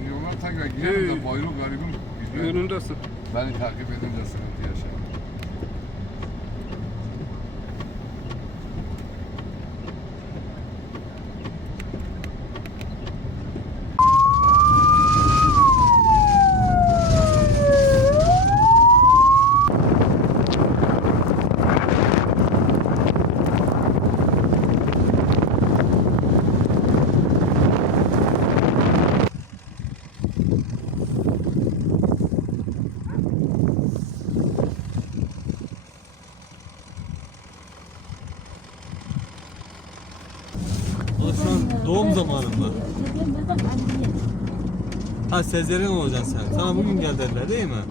Ben yoldan tekrar giderim de boylu garibim. Önündesin. Beni takip edince sıkıntı yaşarım. Şu an doğum zamanın mı? Ha, sezaryen olacaksın sen. Sana bugün gel dediler değil mi?